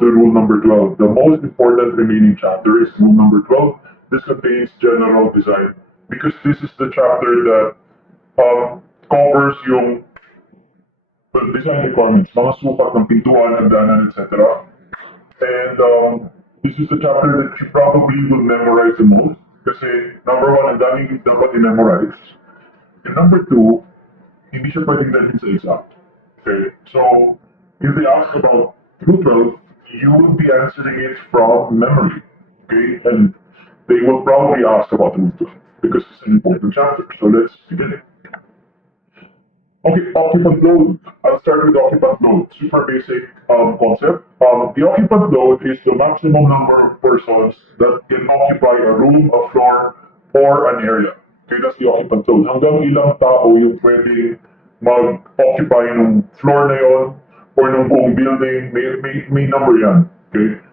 to rule number 12. The most important remaining chapter is rule number 12. This contains general design because this is the chapter that covers yung design requirements, mga sukat ng pintuan, hagdanan, etc. And this is the chapter that you probably will memorize the most kasi number one, ang daming dapat i-memorize. And number two, hindi siya pwedeng dalhin sa exam. Okay? So, if they ask about Rule 12, you would be answering it from memory. Okay? And they will probably ask about Rule 12 because it's an important chapter. So let's begin it. Okay, occupant load. I'll start with occupant load. Super basic concept. The occupant load is the maximum number of persons that can occupy a room, a floor, or an area. Okay, that's the occupant load. Hanggang ilang tao yung pwedeng mag-occupy ng floor na yon or ng buong building, may number yan. Okay?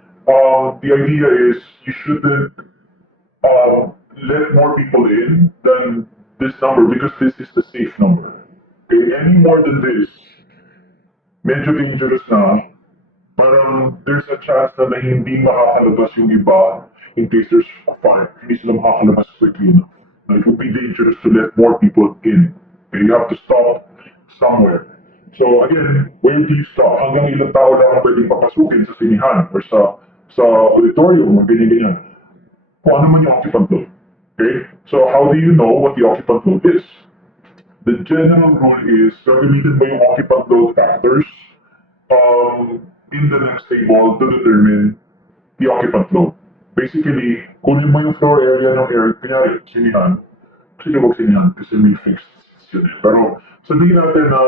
The idea is you shouldn't let more people in than this number because this is the safe number. Okay, any more than this, medyo dangerous na. Parang there's a chance na hindi makakalabas yung iba in case there's a fire. Hindi sila makakalabas quickly enough. Now, it would be dangerous to let more people in. Okay, you have to stop somewhere. So again, where do you stop? Hanggang ilang tao lang ang pwedeng papasukin sa sinihan or sa auditorium o ganyan-ganyan. Kung ano man yung occupant load. Okay? So how do you know what the occupant load is? The general rule is gagamitin mo yung occupant load factors in the next table to determine the occupant load. Basically, kunin mo yung floor area ng area, kunyari, sinihan. Sige, wag sinihan kasi may fixed yun eh. Pero sabihin natin na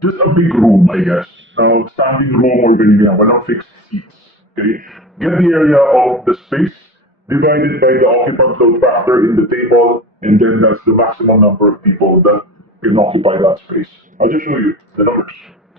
just a big room, I guess. Standing room or ganyan, walang fixed seats. Okay? Get the area of the space divided by the occupant load factor in the table, and then that's the maximum number of people that can occupy that space. I'll just show you the numbers.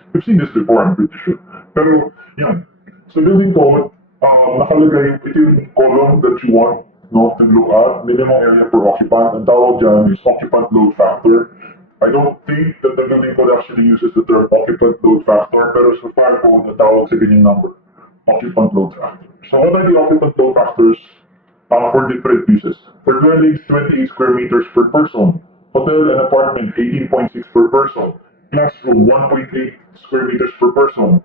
We've seen this before, I'm pretty sure. Pero, yan. So, building code, nakalagay, ito yung column that you want to look at, minimum area per occupant. Ang tawag dyan is occupant load factor. I don't think that the building code actually uses the term occupant load factor, pero sa fire code, ang tawag sa ganyang number, occupant load factor. So what are the occupant load factors for different uses? For dwellings, 28 square meters per person. Hotel and apartment, 18.6 per person. Classroom, 1.8 square meters per person.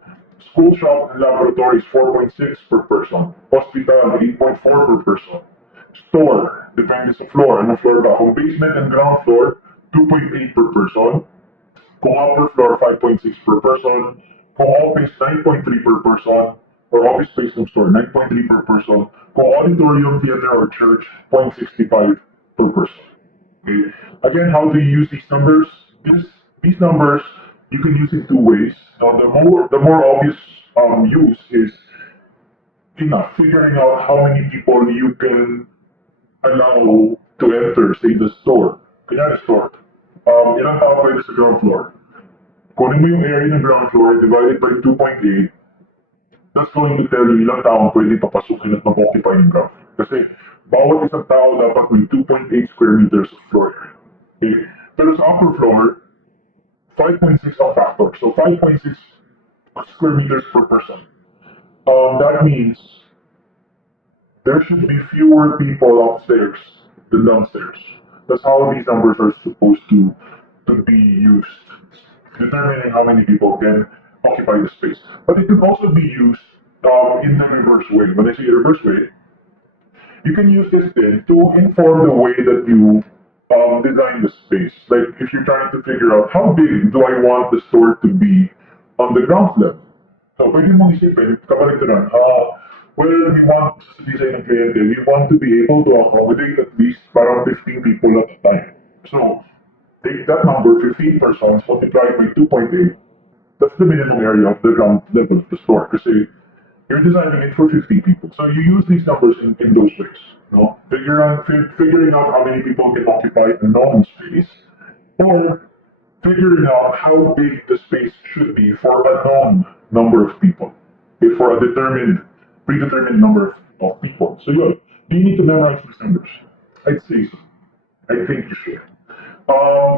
School, shop, and laboratories, 4.6 per person. Hospital, 8.4 per person. Store, depende sa floor. Ano floor ba? Kung basement and ground floor, 2.8 per person. Kung upper floor, 5.6 per person. Kung office, 9.3 per person. Or office space ng store, 9.3 per person. Kung auditorium, theater, or church, 0.65 per person. Okay. Again, how do you use these numbers? These numbers you can use in two ways. Now, the more obvious use is figuring out how many people you can allow to enter, say, the store. Kanya store. Ilang tao pwede sa ground floor? Kunin mo yung area ng ground floor divided by 2.8, that's going to tell you ilang tao pwede papasukin at mag-occupy ng ground floor. Kasi bawat isang tao dapat may 2.8 square meters of floor area. Okay? Pero sa upper floor, 5.6 ang factor. So 5.6 square meters per person. That means there should be fewer people upstairs than downstairs. That's how these numbers are supposed to be used, determining how many people can occupy the space. But it can also be used in the reverse way. When I say reverse way, you can use this then to inform the way that you design the space. Like if you're trying to figure out how big do I want the store to be on the ground level. So pwede mong isipin, kapag ito lang, well, we want sa design ng kliyente, we want to be able to accommodate at least parang 15 people at a time. So, take that number, 15 persons, multiply by 2.8, that's the minimum area of the ground level of the store. Kasi you're designing it for 50 people. So you use these numbers in those ways. No? Figuring out how many people can occupy a known space, or figuring out how big the space should be for a known number of people. Okay, for a predetermined number of people. So good. Do you need to memorize these numbers? I'd say so. I think you should.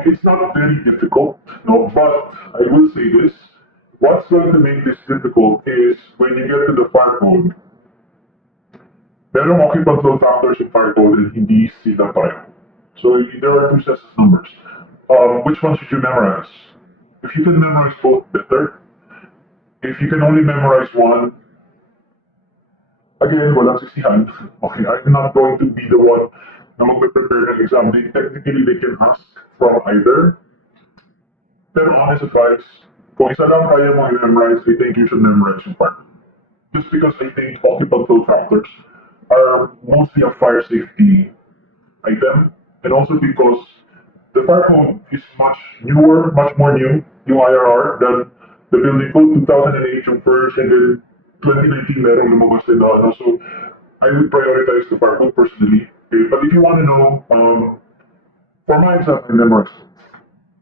It's not very difficult, no, but I will say this. What's going to make this difficult is when you get to the fire code, merong occupant load factors in fire code and hindi sila pareho. So there are two sets of numbers. Which one should you memorize? If you can memorize both, better. If you can only memorize one, again, walang sisihan. Okay, I'm not going to be the one na magpe-prepare ng exam. Technically, they can ask from either. Pero honest advice, kung isa lang kaya mo i-memorize, I think you should memorize yung part. Just because I think occupant load factors are mostly a fire safety item, and also because the fire code is much newer, much more new, yung IRR, than the building code 2008 yung first, and then 2019 merong lumabas din na ano. So I would prioritize the fire code personally. Okay? But if you want to know, for my exam, I memorized it.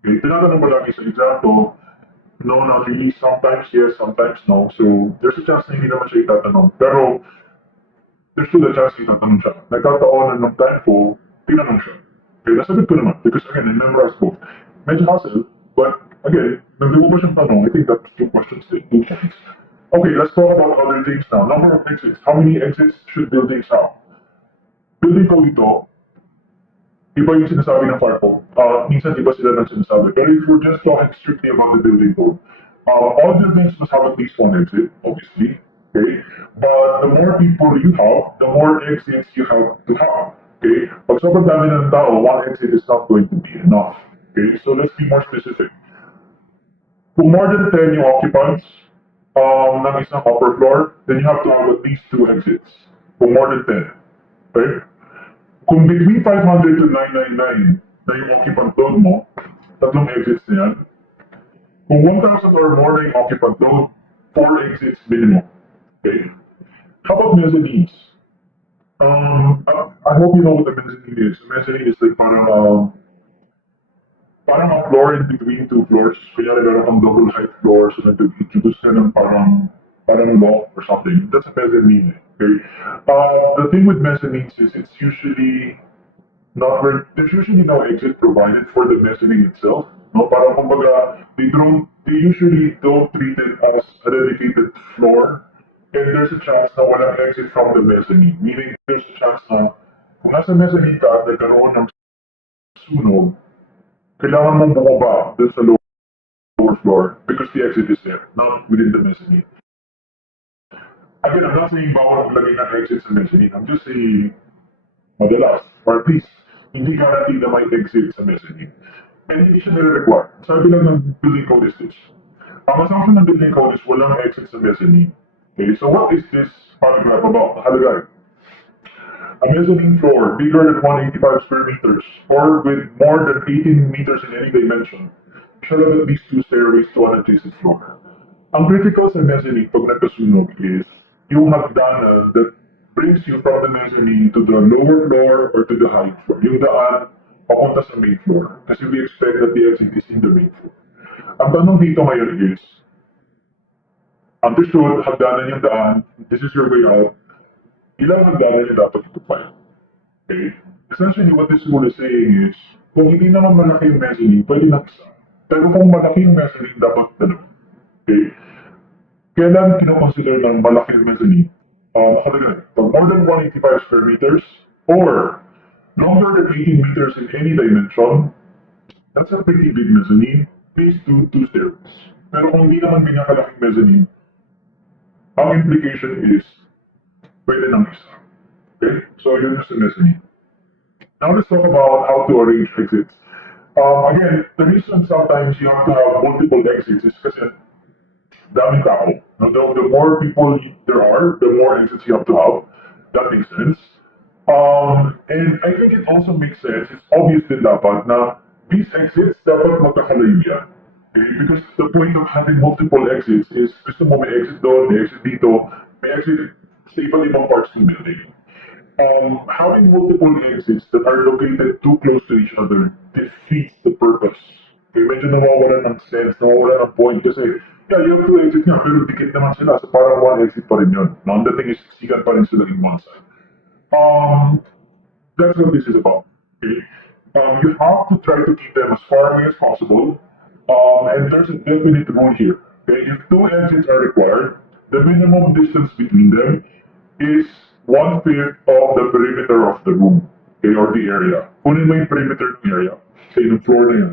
Okay? Tinatanong mo lagi sa exam to, no, not really. Sometimes yes, sometimes no. So there's a chance na hindi naman siya itatanong. Pero there's still a chance itatanong siya. Nagkataon na nung time ko, tinanong siya. Okay, nasagot ko naman. Because again, I memorized both. Medyo hassle, but again, nung lumabas siyang tanong, I think that's two questions, two points. Okay, let's talk about other things now. Number of exits. How many exits should buildings have? Building code ito, iba yung sinasabi ng fire code. Minsan iba sila ng sinasabi. Pero if we're just talking strictly about the building code, all buildings must have at least one exit, obviously. Okay? But the more people you have, the more exits you have to have. Okay? Pag sobrang dami ng tao, one exit is not going to be enough. Okay? So let's be more specific. Kung more than 10 yung occupants ng isang upper floor, then you have to have at least two exits. Kung more than 10. Okay? Kung between 500 to 999 na yung occupant load mo, tatlong exits na yan. Kung 1,000 or more na yung occupant load, 4 exits minimum. Okay? How about mezzanines? I hope you know what a mezzanine is. A mezzanine is like parang a floor in between two floors. Kaya meron kang double height floors so nag-introduce ka ng parang loft or something. That's a mezzanine. Okay? The thing with mezzanines is it's usually not very, there's usually no exit provided for the mezzanine itself. No, parang kumbaga, they usually don't treat it as a dedicated floor. And there's a chance na walang exit from the mezzanine. Meaning, there's a chance na kung nasa mezzanine ka at nagkaroon ng sunog, kailangan mong bumaba dun sa lower floor because the exit is there, not within the mezzanine. Again, I'm not saying bawal maglagay ng exit sa mezzanine. I'm just saying, madalas, or at least, hindi guaranteed na may exit sa mezzanine. And hindi siya nire-require. Sabi lang ng building code is this. Ang assumption ng building code is walang exit sa mezzanine. Okay, so what is this paragraph about? Nakalagay. A mezzanine floor bigger than 185 square meters or with more than 18 meters in any dimension shall have at least two stairways to an adjacent floor. Ang critical sa mezzanine pag nagkasunog is yung hagdanan that brings you from the mezzanine to the lower floor or to the high floor. Yung daan papunta sa main floor. Kasi we expect that the exit is in the main floor. Ang tanong dito ngayon is, understood, hagdanan yung daan, this is your way out, ilang hagdanan yung dapat itupayan. Okay? Essentially, what this rule is saying is, kung hindi naman malaki yung mezzanine, pwede na isa. Pero kung malaki yung mezzanine, dapat dalawa. Okay? Kailan kinoconsider ng malaki yung mezzanine? Nakalagay, pag more than 185 square meters, or longer than 18 meters in any dimension, that's a pretty big mezzanine. Please do two stairways. Pero kung hindi naman pinakalaking mezzanine, ang implication is, pwede ng isa. Okay? So yun yung sa mezzanine. Now let's talk about how to arrange exits. Again, the reason sometimes you have to have multiple exits is kasi daming tao. The more people there are, the more exits you have to have. That makes sense. And I think it also makes sense, it's obvious din dapat na these exits dapat magkakalayo yan. Okay? Because the point of having multiple exits is gusto mo may exit doon, may exit dito, may exit sa iba't ibang parts ng building. Having multiple exits that are located too close to each other defeats the purpose. Okay, medyo nawawalan ng sense, nawawalan ng point kasi, yeah, you have two exits nga, pero dikit naman sila, so parang one exit pa rin yun. Now, the thing is, sigan pa rin sila in one side. That's what this is about. Okay? You have to try to keep them as far away as possible, and there's a definite rule here. Okay, if two exits are required, the minimum distance between them is 1/5 of the perimeter of the room, okay, or the area. Kunin mo yung perimeter ng area, say yung floor na yan,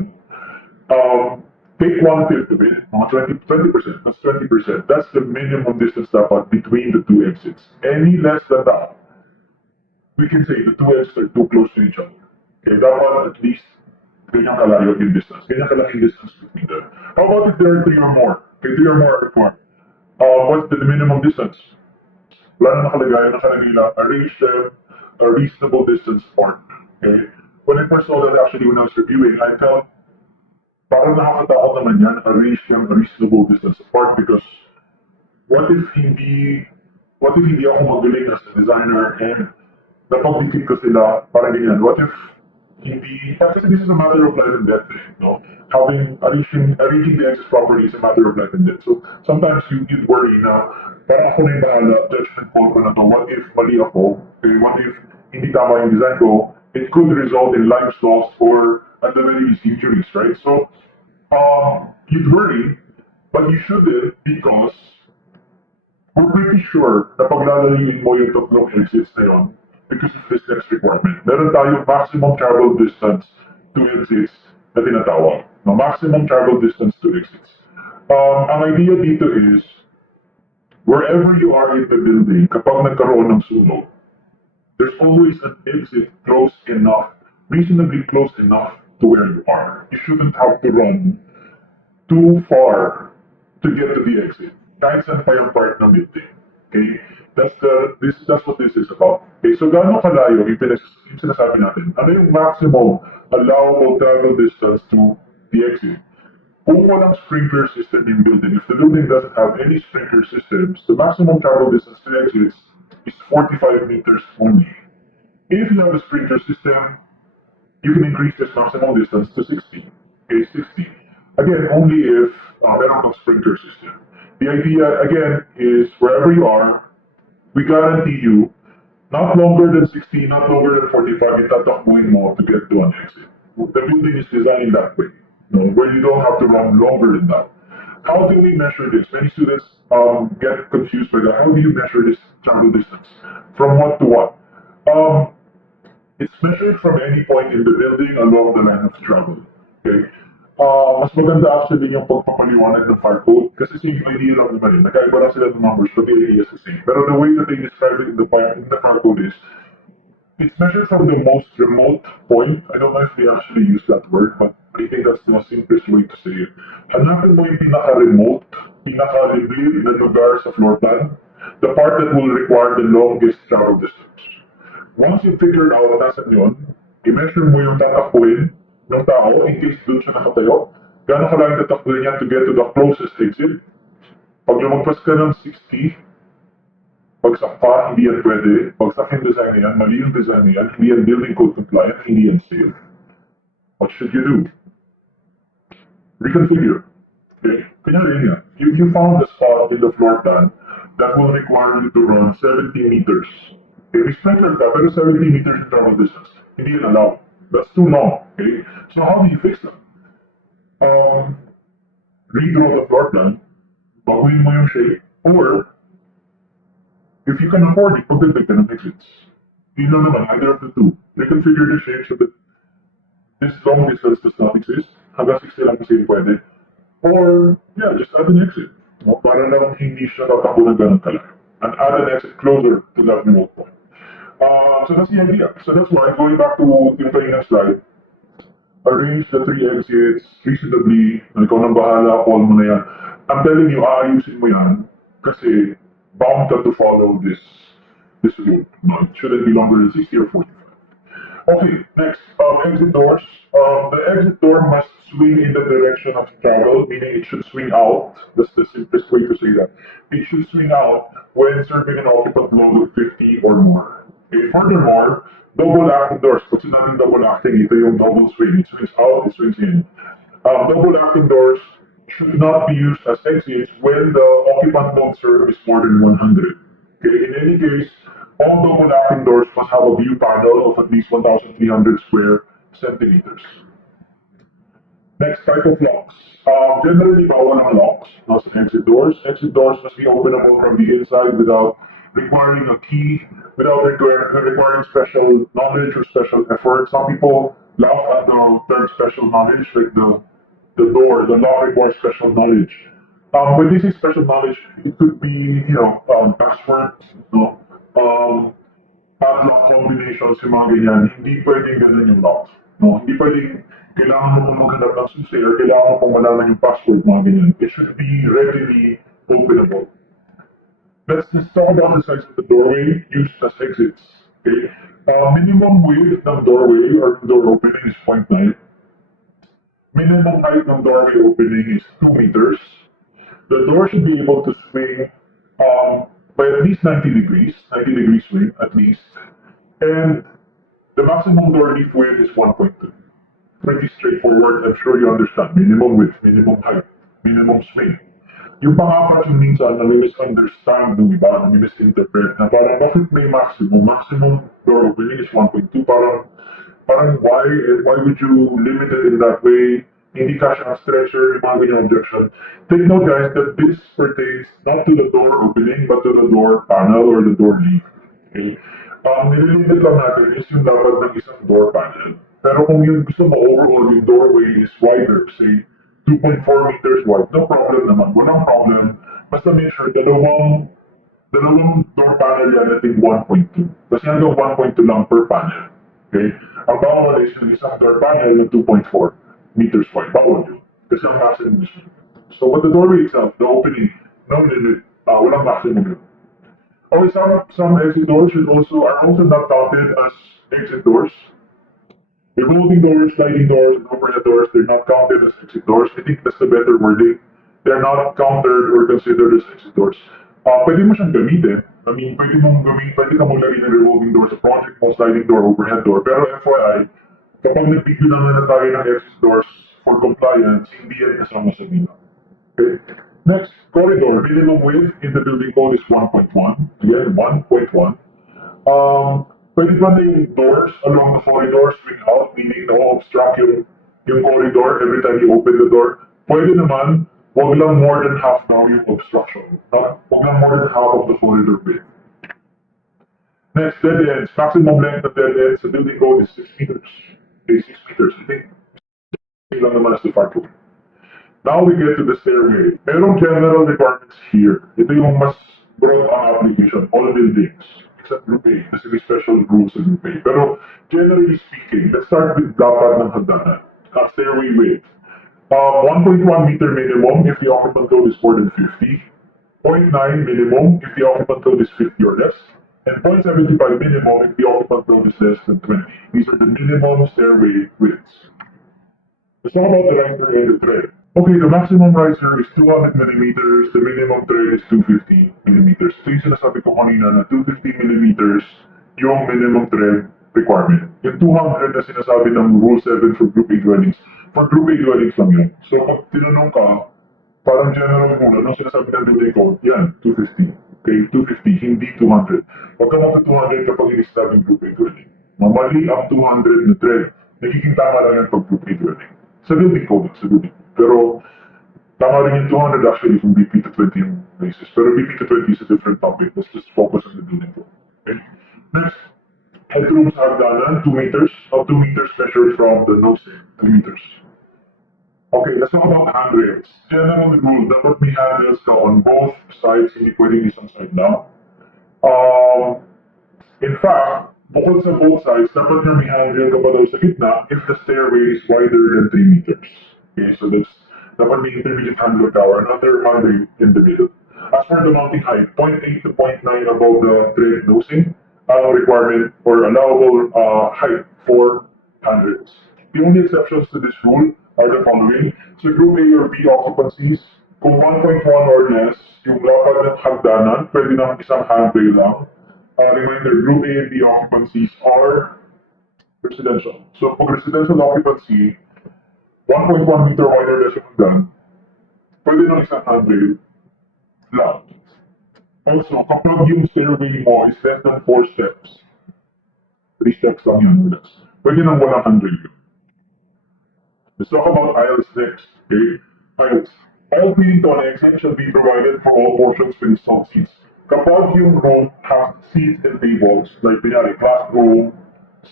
take 1/5 of it, mga 20%, that's 20%. That's the minimum distance dapat between the two exits. Any less than that, we can say the two exits are too close to each other. Okay, dapat at least ganyan kalayo yung distance. Ganyan kalaki yung distance between them. How about if there are three or more? Okay, three or more are required. What's the minimum distance? Wala na nakalagay, nakalagay lang, arrange them a reasonable distance apart. Okay? When I first saw that actually when I was reviewing, I felt parang nakakatakot naman yan, arrange them a reasonable distance apart because what if hindi, what if hindi ako magaling as a designer and napag-defeat ko sila, parang ganyan. What if hindi, kasi this is a matter of life and death, no? Arranging the exits properly is a matter of life and death. So sometimes you'd worry na, parang ako na yung bahala, judgment call ko na to, what if mali ako? Okay, what if hindi tama yung design ko? It could result in life loss or at the very least injuries, right? So, you'd worry, but you shouldn't because we're pretty sure na paglalalayin mo yung tatlong exits na yun because of this next requirement. Meron tayong maximum travel distance to exits na tinatawag. No, maximum travel distance to exits. Ang idea dito is, wherever you are in the building, kapag nagkaroon ng sunog, there's always an exit close enough, reasonably close enough to where you are. You shouldn't have to run too far to get to the exit. Kahit saan pa yung part ng building. Okay? That's what this is about. Okay, so gaano kalayo yung sinasabi natin? Ano yung maximum allowable travel distance to the exit? Kung walang sprinkler system in building, if the building doesn't have any sprinkler systems, the maximum travel distance to exits is 45 meters only. If you have a sprinkler system, you can increase this maximum distance to 60. Okay, 60. Again, only if meron kang sprinkler system. The idea, again, is wherever you are, we guarantee you not longer than 60, not longer than 45, yung tatakbuhin mo to get to an exit. The building is designed that way, where you don't have to run longer than that. How do we measure this? Many students get confused by that. How do you measure this travel distance? From what to what? It's measured from any point in the building along the line of travel. Okay? Mas maganda actually yung pagpapaliwanag ng fire code kasi same idea lang naman eh. Nagkaiba lang sila ng numbers but the idea is the same. Pero the way that they describe it in the fire code is it's measured from the most remote point. I don't know if they actually use that word, but I think that's the simplest way to say it. Hanapin mo yung pinaka-remote, pinaka-liblib na lugar sa floor plan, the part that will require the longest travel distance. Once you figure out nasan yun, i-measure mo yung tatakbuhin ng tao in case doon siya nakatayo. Gano'n kalaking tatakbuhin niya to get to the closest exit. Pag lumagpas ka ng 60, pagsak pa, hindi yan pwede. Pagsak yung design niyan, mali yung design niyan, hindi yan building code compliant, hindi yan safe. What should you do? Reconfigure. Okay? Kunyari yun yan. You found a spot in the floor plan that will require you to run 70 meters. Okay, may sprinkler ka, pero 70 meters in travel distance. Hindi yan allowed. That's too long. Okay? So how do you fix that? Redraw the floor plan, baguhin mo yung shape, or if you can afford it, pagdagdag ka ng exits. Yun lang naman, either of the two. Reconfigure the shape so that this long distance does not exist. Hanggang 60 lang kasi pwede. Or, yeah, just add an exit. No? Para lang hindi siya tatakbo ng ganun kalaki. And add an exit closer to that remote point. So that's the idea. So that's why, going back to yung kanina slide, arrange the three exits reasonably, ikaw nang bahala, call mo na yan. I'm telling you, aayusin mo yan kasi bound ka to follow this rule. No, it shouldn't be longer than 60 or 45. Okay, next, exit doors. The exit door must swing in the direction of travel, meaning it should swing out. That's the simplest way to say that. It should swing out when serving an occupant load of 50 or more. Okay, furthermore, double acting doors. Pag sinabing double acting, ito yung double swing. It swings out, it swings in. Double acting doors should not be used as exits when the occupant load served is more than 100. Okay, in any case, all double acting doors must have a view panel of at least 1,300 square centimeters. Next type of locks. Generally, bawal ang locks. No, sa exit doors. Exit doors must be openable from the inside without requiring a key, without requiring special knowledge or special effort. Some people laugh at the term special knowledge, like the lock requires special knowledge. When they say special knowledge, it could be, passwords, padlock combinations, yung mga ganyan, hindi pwedeng ganun yung lock. No? Hindi pwedeng kailangan mo pong maghanap ng susi or kailangan mo pong malaman yung password, mga ganyan. It should be readily openable. Let's just talk about the size of the doorway used as exits. Okay? Minimum width ng doorway or door opening is 0.9. Minimum height ng doorway opening is 2 meters. The door should be able to swing by at least 90 degrees, 90-degree swing at least. And the maximum door leaf width is 1.2. Pretty straightforward. I'm sure you understand. Minimum width, minimum height, minimum swing. Yung pang-apat yung minsan nami-misunderstand ng iba, nami-misinterpret na parang bakit may maximum? Maximum door opening is 1.2. Parang why would you limit it in that way? Hindi ka siya stretcher, yung mga ganyan objection. Take note guys that this pertains not to the door opening but to the door panel or the door leaf. Okay? Nililimit lang natin is yung dapat ng isang door panel. Pero kung yung gusto mo overall yung doorway is wider, say 2.4 meters wide, no problem naman. Walang problem. Basta make sure dalawang door panel yan natin 1.2. Kasi hanggang 1.2 lang per panel. Okay? Ang bawal is yung isang door panel na 2.4 meters wide. Bawal yun. Kasi ang maximum is yun. So, but the doorway itself, the opening, no limit, walang maximum yun. Okay, some exit doors are also not counted as exit doors. Revolving doors, sliding doors, and overhead doors, they're not counted as exit doors. I think that's the better wording. They're not counted or considered as exit doors. Pwede mo siyang gamitin. I mean, pwede ka maglagay ng revolving door sa project mo, sliding door, overhead door. Pero FYI, kapag nagbigyo naman na tayo ng exit doors for compliance, hindi yan kasama sa bilang. Okay? Next, corridor. Minimum width in the building code is 1.1. Again, 1.1. Pwede ba na yung doors along the corridor swing out, meaning no obstruct yung corridor every time you open the door? Pwede naman, wag lang more than half now yung obstruction. Wag lang more than half of the corridor width. Next, dead ends. Maximum length of dead ends sa building code is 6 meters. Okay, 6 meters. I think, lang naman as the far point. Now we get to the stairway. Merong general requirements here. Ito yung mas broad on application, all buildings, except Group A, kasi may special rules sa Group A. Pero generally speaking, let's start with dapat ng hagdanan. Stairway width. 1.1 meter minimum if the occupant code is more than 50. 0.9 minimum if the occupant code is 50 or less. And 0.75 minimum if the occupant code is less than 20. These are the minimum stairway widths. Let's talk about the riser and the thread. Okay, the maximum riser is 200 millimeters, the minimum thread is 250 millimeters. So yung sinasabi ko kanina na 250 millimeters yung minimum thread requirement. Yung 200 na sinasabi ng Rule 7 for Group A dwellings, for Group A dwellings lang yun. So pag tinanong ka, parang general rule, anong sinasabi ng building code? Yan, 250. Okay, 250, hindi 200. Huwag ka magka 200 kapag hindi sinabing Group A dwelling. Mamali ang 200 na thread. Nagiging tama lang yan pag Group A dwelling. Sa building code, sa building. Pero, tama rin yung 200 actually kung BP to 20 yung basis. Pero BP to 20 is a different topic. Let's just focus on the building code. Okay? Next, headroom sa hagdanan, 2 meters. 2 meters measured from the nosing, 2 meters. Okay, let's talk about handrails. General rule, dapat may handrails ka on both sides, hindi pwedeng isang side lang. In fact, bukod sa both sides, dapat yung may handrail ka pa daw sa gitna if the stairway is wider than 3 meters. Okay, so that's dapat may intermediate handrail ka or another handrail in the middle. As for the mounting height, 0.8 to 0.9 above the thread nosing, requirement or allowable height for handrails. The only exceptions to this rule are the following. So Group A or B occupancies, kung 1.1 or less, yung lapad ng hagdanan, pwede ng isang handrail lang. Reminder, Group A and B occupancies are residential. So pag residential occupancy, 1.1 meter wider less yung hagdan, pwede ng isang handrail lang. Also, kapag yung stairway mo is less than 4 steps, 3 steps lang yun, pwede nang walang handrail yun. Let's talk about aisles next. Okay? Aisles. Aisles leading to an exit shall be provided for all portions with some seats. Kapag yung room has seats and tables, like kunyari classroom,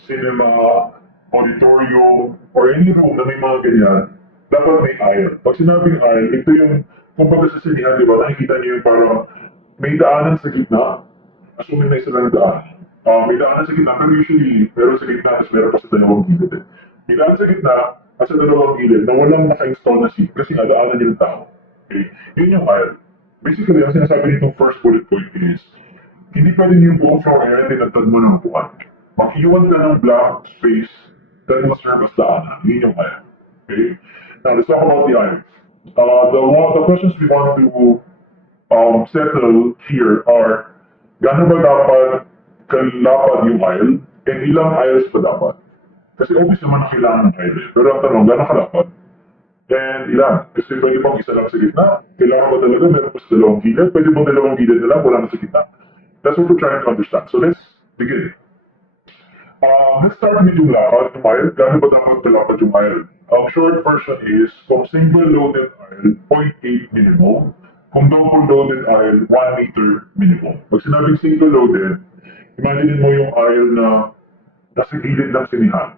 cinema, auditorium, or any room na may mga ganyan, dapat may aisle. Pag sinabing aisle, ito yung, kumbaga sa sinihan, di ba, nakikita niyo yung parang may daanan sa gitna, assuming na isa lang daan. May daanan sa gitna, pero usually, meron sa gitna, tapos meron pa sa dalawang gilid. May daan sa gitna, at sa dalawang gilid, na walang naka-install na seat, kasi nga daanan yung tao. Okay? Yun yung aisle. Basically, ang sinasabi nitong first bullet point is, hindi pwede yung buong floor area tinagtad mo ng upuan. Mag-iwan ka ng blank space that will serve as daanan. Yun yung aisle. Okay? Now, let's talk about the aisle. The questions we want to settle here are, gaano ba dapat kalapad yung aisle, and ilang aisles ba dapat? Kasi obvious naman na kailangan ng aisle. Pero ang tanong, gaano kalapad? And ilan? Kasi pwede bang isa lang sa gitna? Kailangan ba talaga meron pa sa dalawang gilid? Pwede bang dalawang gilid na lang, wala na sa gitna? That's what we're trying to understand. So let's begin. Let's start with yung lakad, yung aisle. Gaano ba dapat kalapad yung aisle? Ang short version is, kung single loaded aisle, 0.8 minimum. Kung double loaded aisle, 1 meter minimum. Pag sinabing single loaded, imagine mo yung aisle na nasa gilid ng sinihan.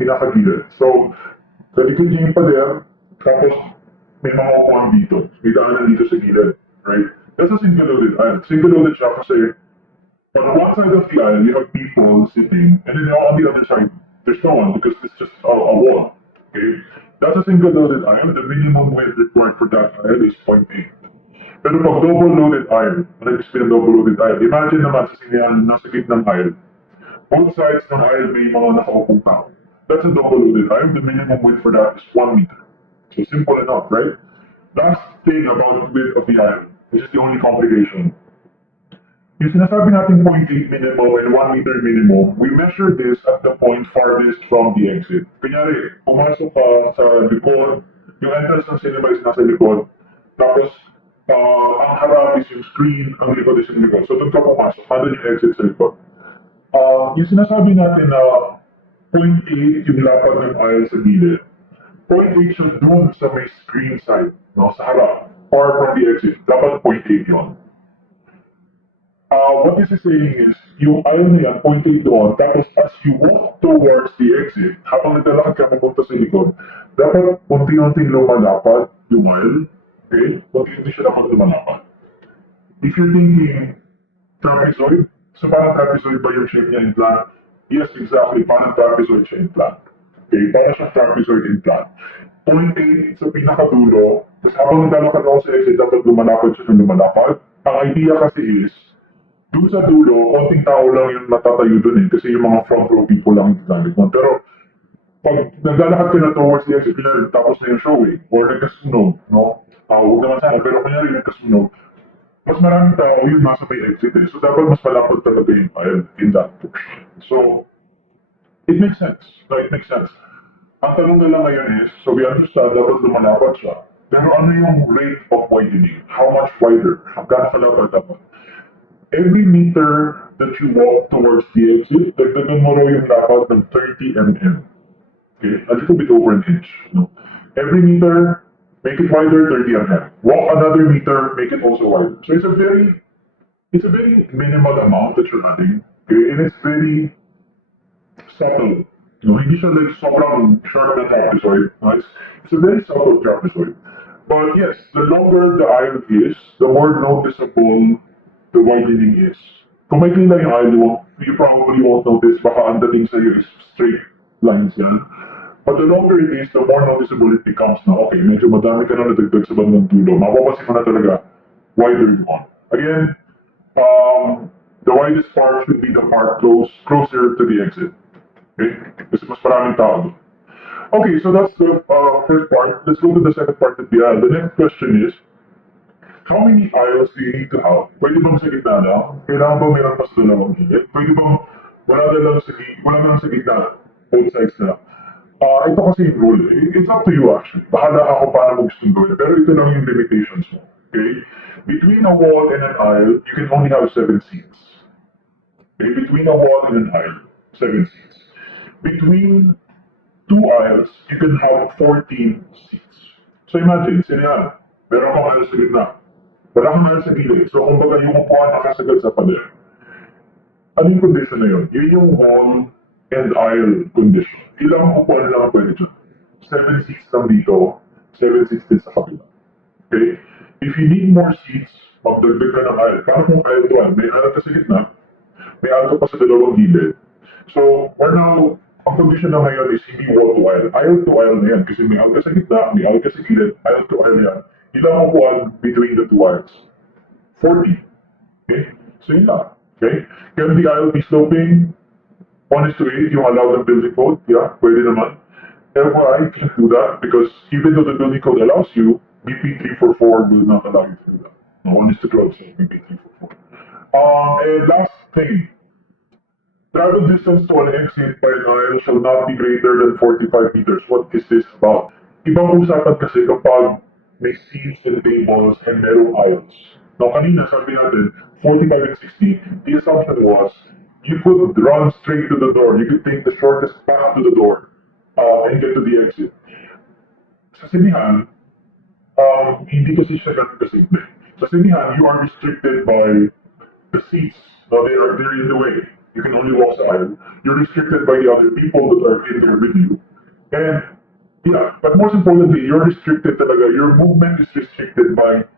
Pinakagilid. So, sa likod yung pader, tapos may mga upuan dito. May daanan dito sa gilid. Right? That's a single loaded aisle. Single loaded siya kasi on one side of the aisle, you have people sitting, and then on the other side, there's no one because it's just a wall. Okay? That's a single loaded aisle. The minimum width required for that aisle is 0.8. Pero pag double loaded aisle, nag-explain double loaded aisle, imagine naman sa sinyahan nasa gitna ng aisle, both sides ng aisle may mga nakaupong tao. That's a double loaded aisle. The minimum width for that is 1 meter. So simple enough, right? Last thing about width of the aisle, this is the only complication. Yung sinasabi natin 0.8 minimum and 1 meter minimum, we measure this at the point farthest from the exit. Kunyari, pumasok ka sa likod, yung entrance ng cinema is nasa likod, tapos ang harap is yung screen, ang likod is yung likod. So doon ka pumasok, nandun yung exit sa likod. Yung sinasabi natin na 0.8 yung lapad ng aisle sa gilid, 0.8 siya doon sa may screen side, no, sa harap, far from the exit. Dapat 0.8 yun. What this is saying is, yung aisle na yan, 0.8 doon, tapos as you walk towards the exit, habang naglalakad ka pupunta sa likod, dapat unti-unting lumalapad yung aisle, okay? Unti-unti siya dapat lumalapad. If you're thinking trapezoid, so parang trapezoid ba yung shape niya in plan? Yes, exactly, parang trapezoid siya in plan. Okay, parang siya trapezoid in plan. 0.8 sa pinakadulo, tapos habang naglalakad ako sa exit, dapat lumalapad siya ng lumalapad. Ang idea kasi is, doon sa dulo, konting tao lang yung natatayo doon kasi yung mga front row people lang yung gagamit mo. Pero, pag naglalakad ka na towards the exit, kunyari, tapos na yung showing, or nagkasunog, no? Huwag naman sana, pero kunyari nagkasunog, mas maraming tao yun nasa may exit So, dapat mas malapad talaga yung aisle in that portion. So, it makes sense. No, it makes sense. Ang tanong na lang ngayon is, so we understand dapat lumalapad siya. Pero ano yung rate of widening? How much wider? Hanggang kalapad dapat? Every meter that you walk towards the exit, dagdagan mo raw yung lapad ng 30 mm. Okay? A little bit over an inch. No? Every meter, make it wider, 30 mm. Walk another meter, make it also wider. So it's a very minimal amount that you're adding. Okay? And it's very subtle. No? Hindi siya like sobrang sharp na trapezoid. No? It's a very subtle trapezoid. But yes, the longer the aisle is, the more noticeable the widening is. Kung may lang yung aisle, you probably won't notice, baka ang dating sa'yo is straight lines yan. But the longer it is, the more noticeable it becomes na, okay, medyo madami ka na nadagdag sa bandang dulo. Mapapansin mo na talaga, wider you want. Again, the widest part should be the part closer to the exit. Okay? Kasi mas maraming tao doon. Okay, so that's the first part. Let's go to the second part of the aisle. The next question is, how many aisles do you need to have? Pwede bang sa gitna na? Kailangan ba mayroon pa sa dalawang gilid? Pwede bang wala na lang sa gitna? Both sides na. Ito kasi yung rule. It's up to you actually. Bahala ako paano mo gustong gawin. Pero ito lang yung limitations mo. Okay? Between a wall and an aisle, you can only have 7 seats. Okay? Between a wall and an aisle, 7 seats. Between 2 aisles, you can have 14 seats. So imagine, sino yan? Meron kang aisle sa gitna. Wala kang aisle sa gilid. So kumbaga yung upuan nakasagad sa pader. Ano yung condition na yun? Yun yung wall and aisle condition. Ilang upuan lang ang pwede dyan? 7 seats lang dito, 7 seats din sa kabila. Okay? If you need more seats, magdagdag ka ng aisle. Kaya kung aisle to aisle, may aisle ka sa gitna, may aisle ka pa sa dalawang gilid. So, we're now, ang condition na ngayon is hindi wall to aisle. Aisle to aisle na yan kasi may aisle ka sa gitna, may aisle ka sa gilid, aisle to aisle na yan. Ilang upuan between the two aisles? 40. Okay? So yun lang. Okay? Can the aisle be sloping? 1:8, yung allowed ng building code? Yeah, pwede naman. FYI, can't do that because even though the building code allows you, BP 344 will not allow you to do that. No, 1:12, so BP 344. And last thing, travel distance to an exit by an aisle shall not be greater than 45 meters. What is this about? Ibang usapan kasi kapag may seats and tables and merong aisles. Now, kanina sabi natin, 45 and 60, the assumption was you could run straight to the door. You could take the shortest path to the door and get to the exit. Sa sinihan, hindi kasi siya ganun kasimple. Sa sinihan, you are restricted by the seats. Now, they're in the way. You can only walk sa aisle. You're restricted by the other people that are in there with you. And, yeah, but most importantly, you're restricted talaga. Your movement is restricted by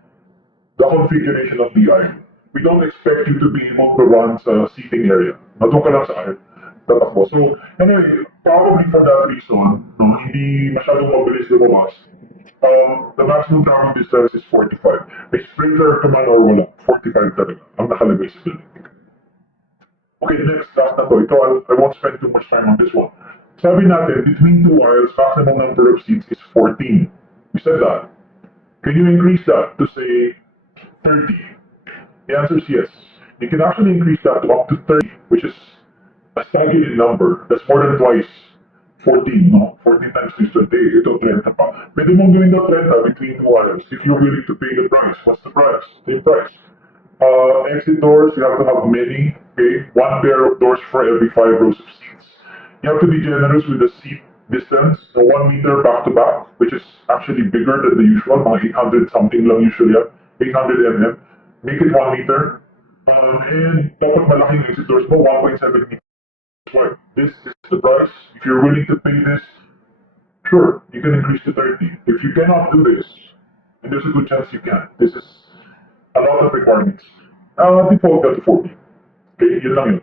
the configuration of the aisle. We don't expect you to be able to run sa seating area. Doon ka lang sa aisle. Tatakbo. So, anyway, probably for that reason, no, hindi masyadong mabilis lumabas. The maximum travel distance is 45. May sprinkler ka man or wala, 45 talaga ang nakalagay sa building. Okay, next, last na to. Ito, I won't spend too much time on this one. Sabi natin, between two aisles, maximum number of seats is 14. We said that. Can you increase that to say 30? The answer is yes. You can actually increase that to up to 30, which is a staggering number. That's more than twice 14, no? 14 times 6, 20, ito 30 pa. Pwede mong gawin na 30 between two aisles if you're willing to pay the price. What's the price? Same price. Exit doors, you have to have many, okay? One pair of doors for every 5 rows of seats. You have to be generous with the seat distance, so 1 meter back to back, which is actually bigger than the usual, mga 800 something lang usually, 800 mm. Make it 1 meter. And dapat malaking exit doors mo, 1.7 meters wide. This is the price. If you're willing to pay this, sure, you can increase to 30. If you cannot do this, and there's a good chance you can, this is a lot of requirements. Default that to 40. Okay, yun lang yun.